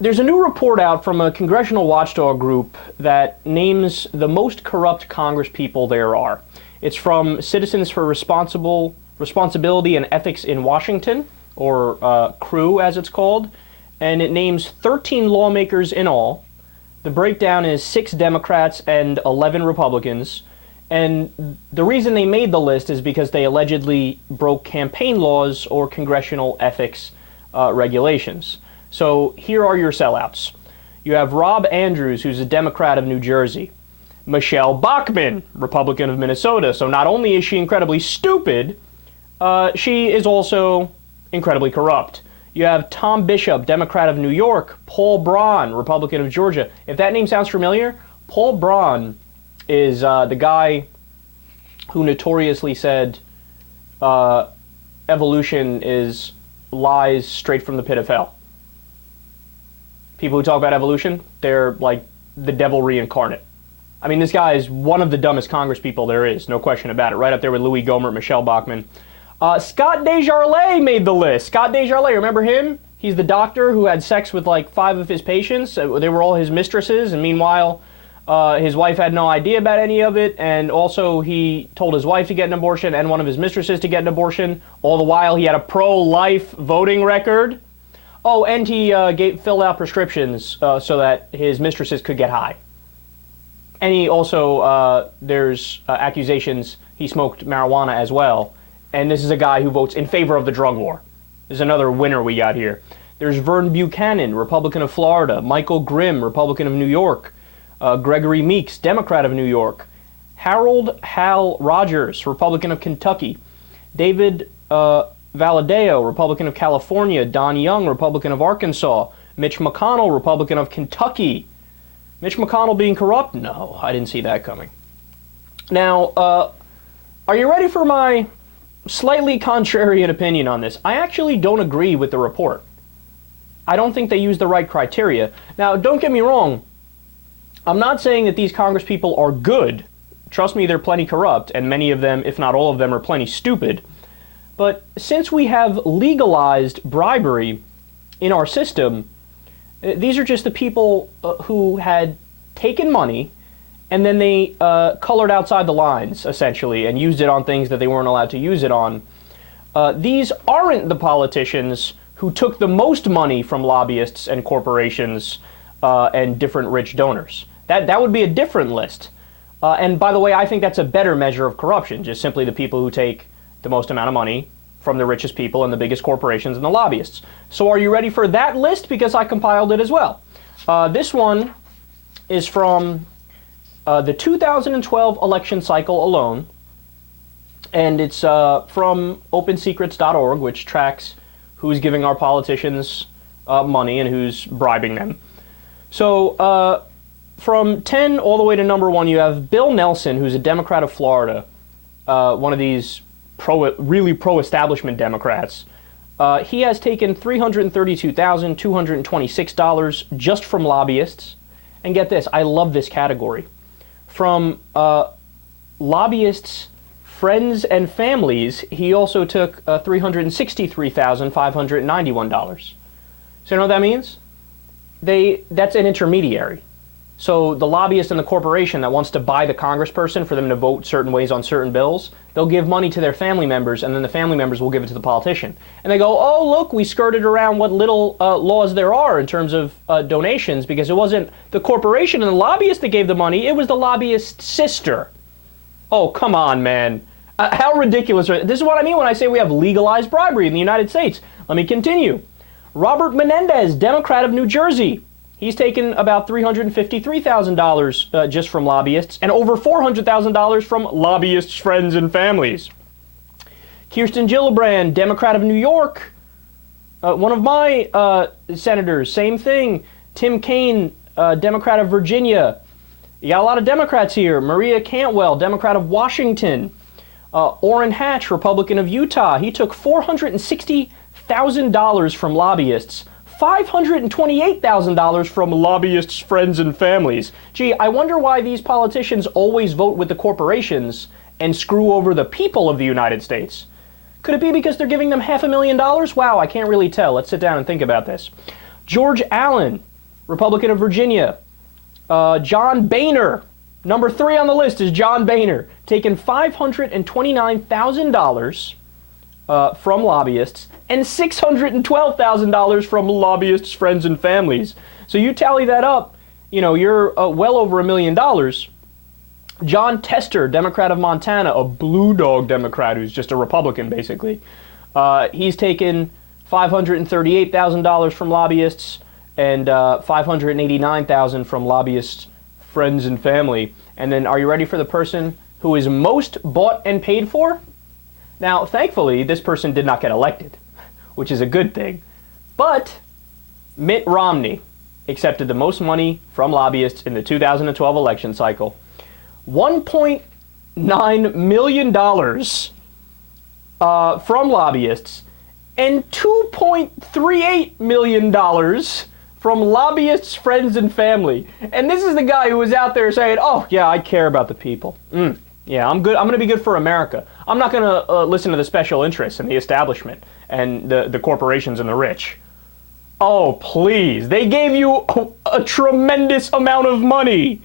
there's a new report out from a congressional watchdog group that names the most corrupt Congresspeople there are. It's from Citizens for Responsibility and Ethics in Washington, or CREW as it's called, and it names 13 lawmakers in all. The breakdown is 6 Democrats and 11 Republicans, and the reason they made the list is because they allegedly broke campaign laws or congressional ethics regulations. So here are your sellouts. You have Rob Andrews, who's a Democrat of New Jersey. Michelle Bachmann, Republican of Minnesota. So not only is she incredibly stupid, she is also incredibly corrupt. You have Tom Bishop, Democrat of New York. Paul Braun, Republican of Georgia. If that name sounds familiar, Paul Braun is the guy who notoriously said evolution is lies straight from the pit of hell. People who talk about evolution, they're like the devil reincarnate. I mean, this guy is one of the dumbest Congresspeople there is, no question about it. Right up there with Louis Gohmert, Michelle Bachmann. Scott Desjarlais made the list. Scott Desjarlais, remember him? He's the doctor who had sex with like 5 of his patients. They were all his mistresses, and meanwhile, his wife had no idea about any of it, and also he told his wife to get an abortion and one of his mistresses to get an abortion. All the while, he had a pro-life voting record. Oh, and he filled out prescriptions so that his mistresses could get high. And he also, there's accusations he smoked marijuana as well. And this is a guy who votes in favor of the drug war. There's another winner we got here. There's Vern Buchanan, Republican of Florida. Michael Grimm, Republican of New York. Gregory Meeks, Democrat of New York. Harold Hal Rogers, Republican of Kentucky. David Valadao, Republican of California. Don Young, Republican of Arkansas. Mitch McConnell, Republican of Kentucky. Mitch McConnell being corrupt? No, I didn't see that coming. Now, are you ready for my slightly contrarian opinion on this? I actually don't agree with the report. I don't think they use the right criteria. Now, don't get me wrong. I'm not saying that these Congresspeople are good. Trust me, they're plenty corrupt, and many of them, if not all of them, are plenty stupid. But since we have legalized bribery in our system, these are just the people who had taken money and then they colored outside the lines, essentially, and used it on things that they weren't allowed to use it on. These aren't the politicians who took the most money from lobbyists and corporations and different rich donors. That would be a different list. And by the way, I think that's a better measure of corruption, just simply the people who take the most amount of money from the richest people and the biggest corporations and the lobbyists. So are you ready for that list? Because I compiled it as well. This one is from the 2012 election cycle alone, and it's from OpenSecrets.org, which tracks who's giving our politicians money and who's bribing them. So from 10 all the way to number 1, you have Bill Nelson, who's a Democrat of Florida, one of these really pro-establishment Democrats. He has taken $332,226 just from lobbyists. And get this, I love this category. From lobbyists, friends, and families, he also took $363,591. So you know what that means? That's an intermediary. So the lobbyist and the corporation that wants to buy the congressperson for them to vote certain ways on certain bills, they'll give money to their family members, and then the family members will give it to the politician. And they go, oh, look, we skirted around what little laws there are in terms of donations, because it wasn't the corporation and the lobbyist that gave the money, it was the lobbyist's sister. Oh, come on, man. How ridiculous. This is what I mean when I say we have legalized bribery in the United States. Let me continue. Robert Menendez, Democrat of New Jersey. He's taken about $353,000 just from lobbyists and over $400,000 from lobbyists' friends and families. Kirsten Gillibrand, Democrat of New York, one of my senators, same thing. Tim Kaine, Democrat of Virginia. You got a lot of Democrats here. Maria Cantwell, Democrat of Washington. Orrin Hatch, Republican of Utah. He took $460,000 from lobbyists. $528,000 from lobbyists' friends and families. Gee, I wonder why these politicians always vote with the corporations and screw over the people of the United States. Could it be because they're giving them $500,000? Wow, I can't really tell. Let's sit down and think about this. George Allen, Republican of Virginia, John Bainer. Number 3 on the list is John Bainer, taking $529,000 from lobbyists and $612,000 from lobbyists' friends and families. So you tally that up, you're well over $1 million. John Tester, Democrat of Montana, a blue dog Democrat who's just a Republican, basically. He's taken $538,000 from lobbyists and $589,000 from lobbyists' friends and family. And then, are you ready for the person who is most bought and paid for? Now, thankfully, this person did not get elected, which is a good thing. But Mitt Romney accepted the most money from lobbyists in the 2012 election cycle. $1.9 million from lobbyists and $2.38 million from lobbyists' friends and family. And this is the guy who was out there saying, oh, yeah, I care about the people. Yeah, I'm good. I'm going to be good for America. I'm not going to listen to the special interests and the establishment and the corporations and the rich. Oh, please. They gave you a tremendous amount of money.